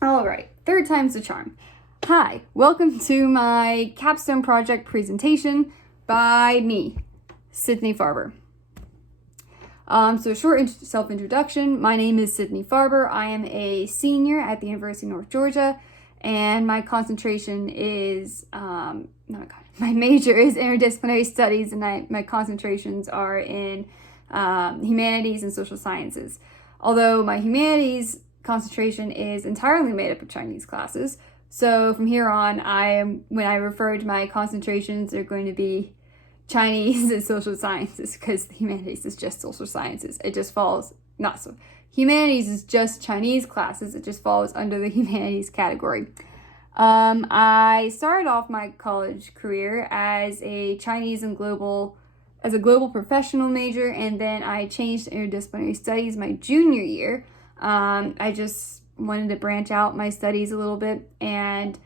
All right, third time's the charm. Hi, welcome to my capstone project presentation by me, Sydney Farber. So a short self-introduction. My name is Sydney Farber. I am a senior at the University of North Georgia, and my concentration is, my major is interdisciplinary studies, and my concentrations are in humanities and social sciences. Although my humanities concentration is entirely made up of Chinese classes. So from here on, when I refer to my concentrations, they're going to be Chinese and social sciences, because the humanities is just social sciences. It just falls, not so. Humanities is just Chinese classes. It just falls under the humanities category. I started off my college career as a Chinese and global professional major, and then I changed to interdisciplinary studies my junior year. I just wanted to branch out my studies a little bit, and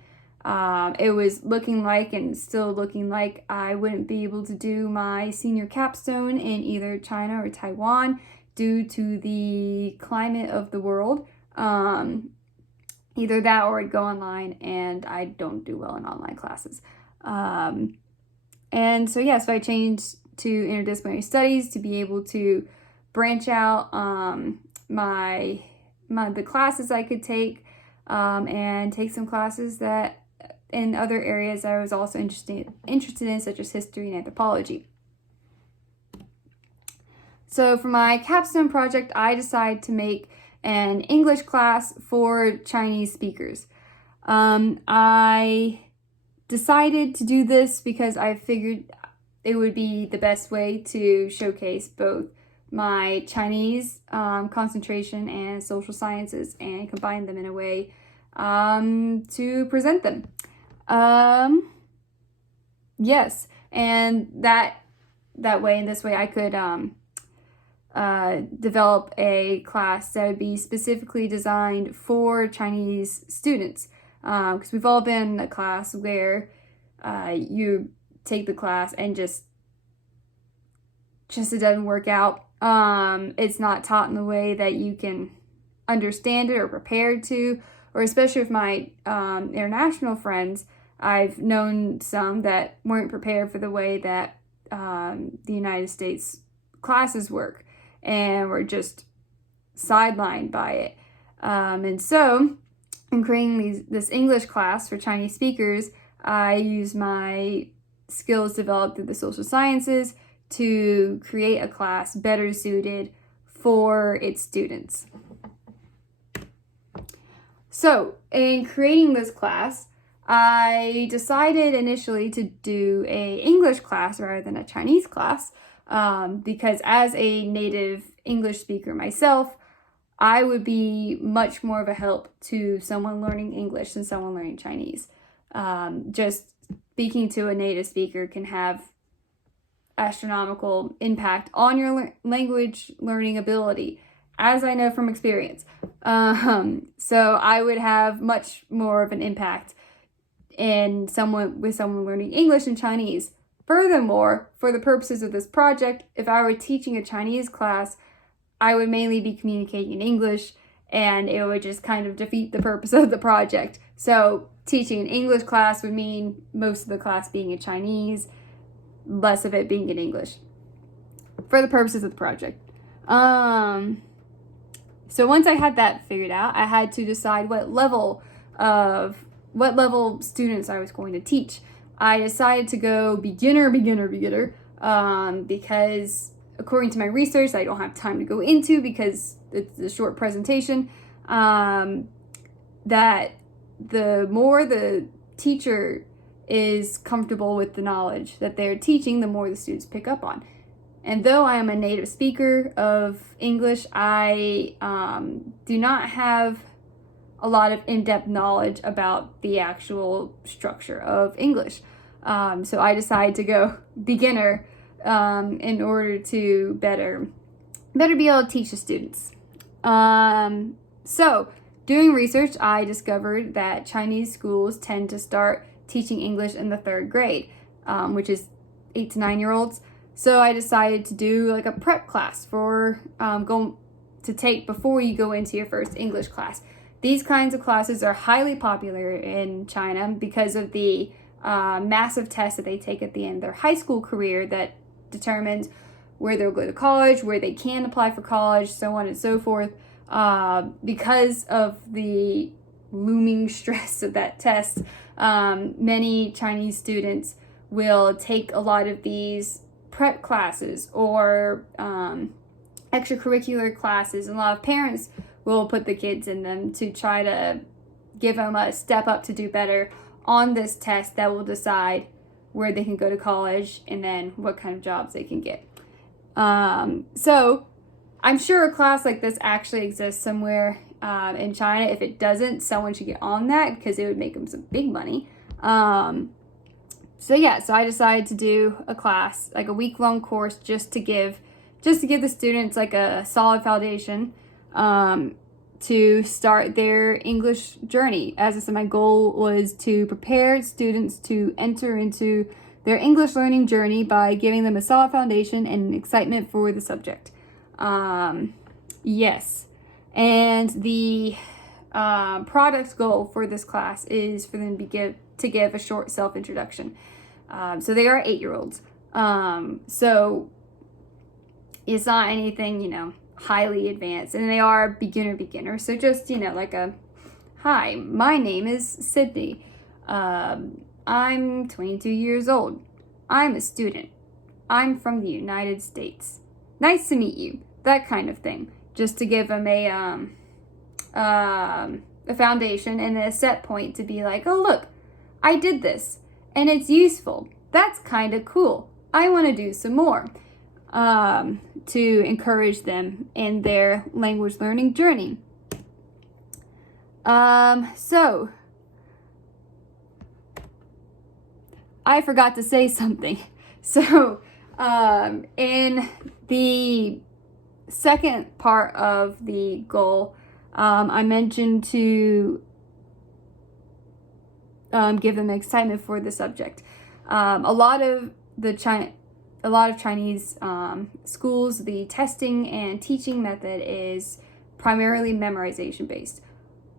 it was looking like, and still looking like, I wouldn't be able to do my senior capstone in either China or Taiwan due to the climate of the world. Either that or I'd go online, and I don't do well in online classes. And so I changed to interdisciplinary studies to be able to branch out the classes I could take, and take some classes that in other areas I was also interested in, such as history and anthropology. So for my capstone project, I decided to make an English class for Chinese speakers. I decided to do this because I figured it would be the best way to showcase both my Chinese concentration and social sciences, and combine them in a way to present them. Yes, and that way, in this way, I could develop a class that would be specifically designed for Chinese students, because we've all been in a class where you take the class and just it doesn't work out. It's not taught in the way that you can understand it or prepared to, or especially with my international friends, I've known some that weren't prepared for the way that the United States classes work, and were just sidelined by it. And so in creating this English class for Chinese speakers, I use my skills developed through the social sciences to create a class better suited for its students. So in creating this class, I decided initially to do an English class rather than a Chinese class, because as a native English speaker myself, I would be much more of a help to someone learning English than someone learning Chinese. Just speaking to a native speaker can have astronomical impact on your language learning ability, as I know from experience. So I would have much more of an impact in someone learning English and Chinese. Furthermore, for the purposes of this project, if I were teaching a Chinese class, I would mainly be communicating in English, and it would just kind of defeat the purpose of the project. So teaching an English class would mean most of the class being in Chinese, less of it being in English, for the purposes of the project. So once I had that figured out, I had to decide what level students I was going to teach. I decided to go beginner, because according to my research, I don't have time to go into because it's a short presentation, that the more the teacher is comfortable with the knowledge that they're teaching, the more the students pick up on. And though I am a native speaker of English, I do not have a lot of in-depth knowledge about the actual structure of English. So I decided to go beginner in order to better be able to teach the students. So doing research, I discovered that Chinese schools tend to start teaching English in the 3rd grade, which is 8 to 9-year-olds. So I decided to do like a prep class for to take before you go into your first English class. these kinds of classes are highly popular in China because of the massive tests that they take at the end of their high school career that determines where they'll go to college, where they can apply for college, so on and so forth. Because of the looming stress of that test, many Chinese students will take a lot of these prep classes or extracurricular classes. And a lot of parents will put the kids in them to try to give them a step up to do better on this test that will decide where they can go to college and then what kind of jobs they can get. So I'm sure a class like this actually exists somewhere in China. If it doesn't, someone should get on that because it would make them some big money. So I decided to do a class, like a week-long course, just to give the students like a solid foundation to start their English journey. As I said, my goal was to prepare students to enter into their English learning journey by giving them a solid foundation and excitement for the subject. Yes. And the product goal for this class is for them to give a short self-introduction. So they are 8-year-olds. So it's not anything, highly advanced. And they are beginner. So just, like hi, my name is Sydney. I'm 22 years old. I'm a student. I'm from the United States. Nice to meet you. That kind of thing. Just to give them a foundation and a set point to be like, oh, look, I did this and it's useful. That's kind of cool. I want to do some more to encourage them in their language learning journey. So I forgot to say something. So in the second part of the goal, I mentioned to give them excitement for the subject. A lot of Chinese schools, the testing and teaching method is primarily memorization based,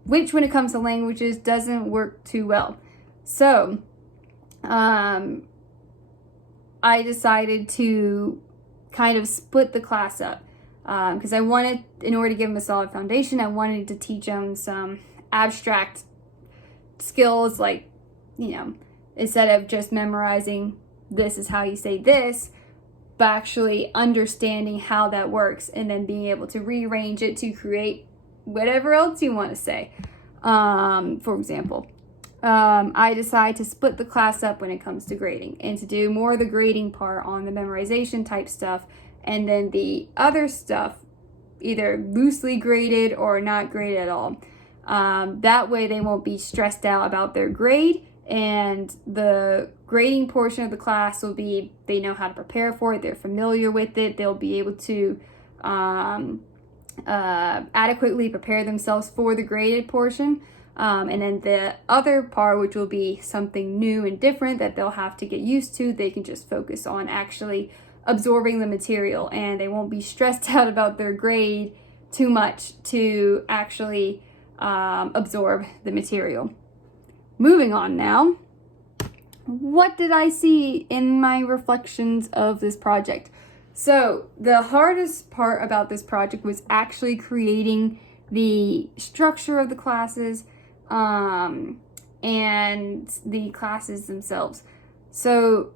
which when it comes to languages doesn't work too well. So I decided to kind of split the class up because I wanted, in order to give them a solid foundation, I wanted to teach them some abstract skills, like, instead of just memorizing this is how you say this, but actually understanding how that works and then being able to rearrange it to create whatever else you want to say. For example, I decided to split the class up when it comes to grading and to do more of the grading part on the memorization type stuff, and then the other stuff either loosely graded or not graded at all. That way they won't be stressed out about their grade, and the grading portion of the class will be, they know how to prepare for it, they're familiar with it, they'll be able to adequately prepare themselves for the graded portion. And then the other part, which will be something new and different that they'll have to get used to, they can just focus on actually absorbing the material, and they won't be stressed out about their grade too much to actually absorb the material. Moving on now. What did I see in my reflections of this project? So the hardest part about this project was actually creating the structure of the classes and the classes themselves. So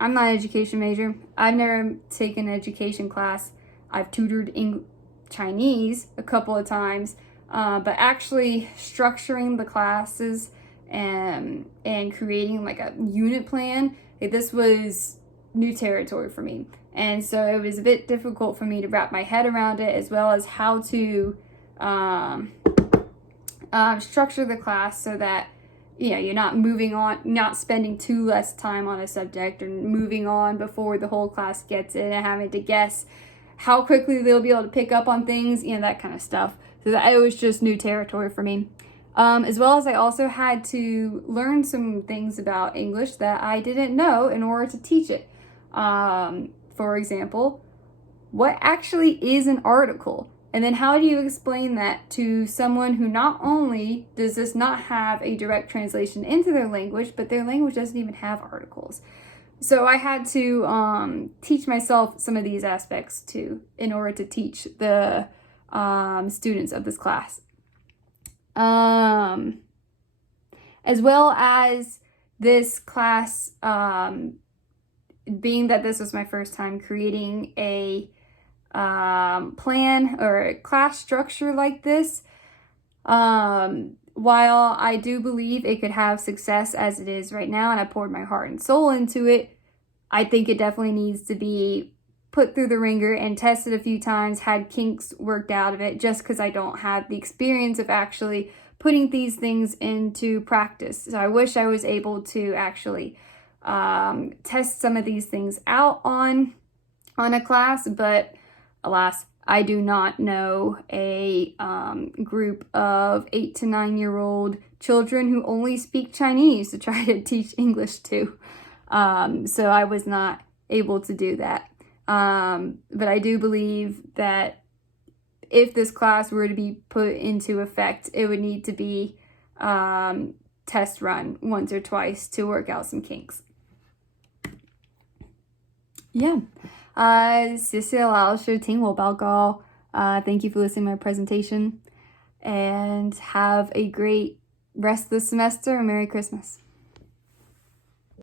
I'm not an education major. I've never taken an education class. I've tutored in Chinese a couple of times, but actually structuring the classes and creating like a unit plan, this was new territory for me. And so it was a bit difficult for me to wrap my head around it, as well as how to structure the class so that you're not moving on, not spending too less time on a subject or moving on before the whole class gets it and having to guess how quickly they'll be able to pick up on things, that kind of stuff. So that it was just new territory for me. As well as I also had to learn some things about English that I didn't know in order to teach it. For example, what actually is an article? And then how do you explain that to someone who not only does this not have a direct translation into their language, but their language doesn't even have articles? So I had to teach myself some of these aspects too in order to teach the students of this class. As well as this class, being that this was my first time creating a plan or a class structure like this, while I do believe it could have success as it is right now, and I poured my heart and soul into it, I think it definitely needs to be put through the ringer and tested a few times, had kinks worked out of it, just because I don't have the experience of actually putting these things into practice. So I wish I was able to actually test some of these things out on a class, but alas, I do not know a group of 8 to 9-year-old children who only speak Chinese to try to teach English to. So I was not able to do that. But I do believe that if this class were to be put into effect, it would need to be test run once or twice to work out some kinks. Yeah. 谢谢老师听我报告. Thank you for listening to my presentation. And have a great rest of the semester and Merry Christmas.